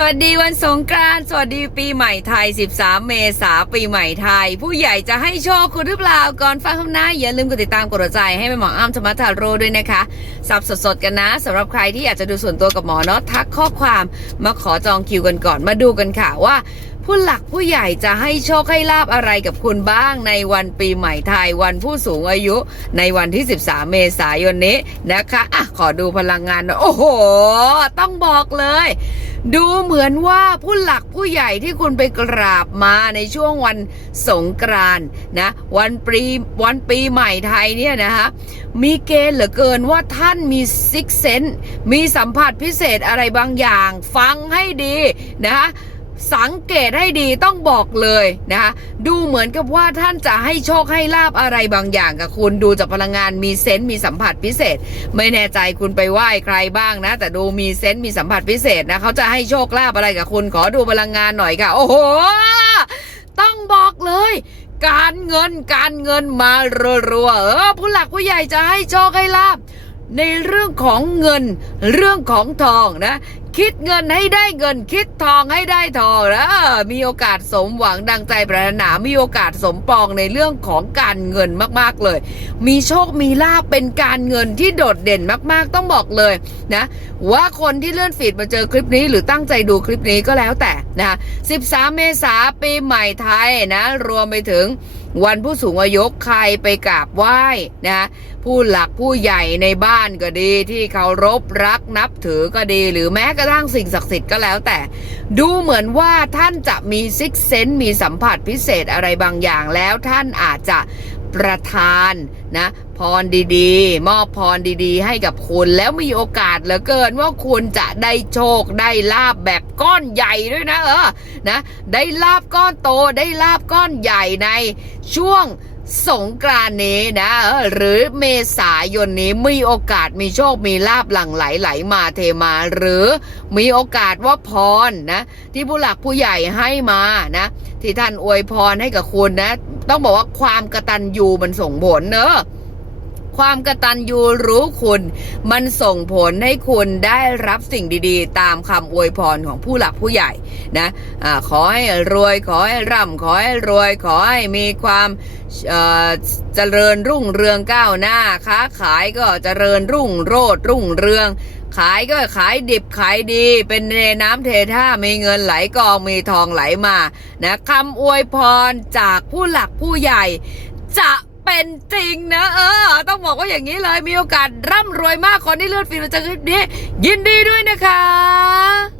สวัสดีวันสงกรานต์สวัสดีปีใหม่ไทย 13 เมษาปีใหม่ไทย ผู้ใหญ่จะให้โชคคุณหรือเปล่า ก่อนฟังคำน้าอย่าลืมกดติดตามกดใจให้แม่หมออ้ำธรรมทาโรด้วยนะคะ สับสดๆกันนะสำหรับใครที่อยากจะดูส่วนตัวกับหมอเนาะทักข้อความมาขอจองคิวกันก่อนมาดูกันค่ะว่าผู้หลักผู้ใหญ่จะให้โชคให้ลาบอะไรกับคุณบ้างในวันปีใหม่ไทยวันผู้สูงอายุในวันที่ 13 เมษายนนี้นะคะอะขอดูพลังงานหน่อยโอ้โห ต้องบอกเลย ดูเหมือนว่าผู้หลักผู้ใหญ่ที่คุณไปกราบมาในช่วงวันสงกรานนะวันปีวันปีใหม่ไทยเนี่ยนะคะมีเกณฑ์เหลือเกินว่าท่านมีซิกเซนมีสัมผัสพิเศษอะไรบางอย่าง ฟังให้ดีนะคะ สังเกตให้ดีต้องบอกเลยนะคะดูเหมือนกับว่าท่านจะให้โชคให้ลาบอะไรบางอย่างกับคุณดูจากพลังงานมีเซนต์มีสัมผัสพิเศษ ไม่แน่ใจคุณไปไหว้ใครบ้างนะ แต่ดูมีเซนต์มีสัมผัสพิเศษนะเขาจะให้โชคลาภอะไรกับคุณขอดูพลังงานหน่อยค่ะ โอ้โห ต้องบอกเลยการเงินการเงินมารัวๆเออผู้หลักผู้ใหญ่จะให้โชคให้ลาบในเรื่องของเงินเรื่องของทองนะ คิดเงินให้ได้เงินคิดทองให้ได้ทองนะเออมีโอกาสสมหวังดังใจปรารถนามีโอกาสสมปองในเรื่องของการเงินมากๆเลย มีโชคมีลาบเป็นการเงินที่โดดเด่นมากๆ ต้องบอกเลยนะว่าคนที่เลื่อนฟีดมาเจอคลิปนี้หรือตั้งใจดูคลิปนี้ก็แล้วแต่นะ13 เมษาปีใหม่ไทยนะ รวมไปถึงวันผู้สูงอายุใครไปกราบไหว้นะผู้หลักผู้ใหญ่ในบ้านก็ดีที่เคารพรักนับถือก็ดีหรือแม้กระทั่งสิ่งศักดิ์สิทธิ์ก็แล้วแต่ ดูเหมือนว่าท่านจะมีซิกเซนมีสัมผัสพิเศษอะไรบางอย่างแล้วท่านอาจจะประทานนะพรดีๆ มอบพรดีๆ ให้กับคุณแล้วมีโอกาสเหลือเกินว่าคุณจะได้โชคได้ลาบแบบก้อนใหญ่ด้วยนะเออนะได้ลาบก้อนโตได้ลาบก้อนใหญ่ในช่วง สงกรานนี้นะ หรือเมษายนนี้มีโอกาสมีโชคมีลาบหลั่งไหลไหลมาเทมา หรือมีโอกาสว่าพรนะ ที่ผู้หลักผู้ใหญ่ให้มานะ ที่ท่านอวยพรให้กับคุณนะ ต้องบอกว่าความกระตันยูมันส่งผลเนอะ ความกระตันยูรู้คุณ มันส่งผลให้คุณได้รับสิ่งดีๆ ตามคำอวยพรของผู้หลักผู้ใหญ่นะอาขอให้รวยขอให้ร่ำขอให้รวยขอให้มีความเอ่อเจริญรุ่งเรืองก้าวหน้า ค้าขายก็เจริญรุ่งโรดรุ่งเรืองขายก็ขายดิบขายดีเป็นเทน้ำเทท่ามีเงินไหลกองมีทองไหลมานะคำอวยพรจากผู้หลักผู้ใหญ่จะ เป็นจริงนะเออ ต้องบอกว่าอย่างนี้เลยมีโอกาสร่ำรวยมากคนที่เลือดฟีนมาจะคลิปนี้ ยินดีด้วยนะคะ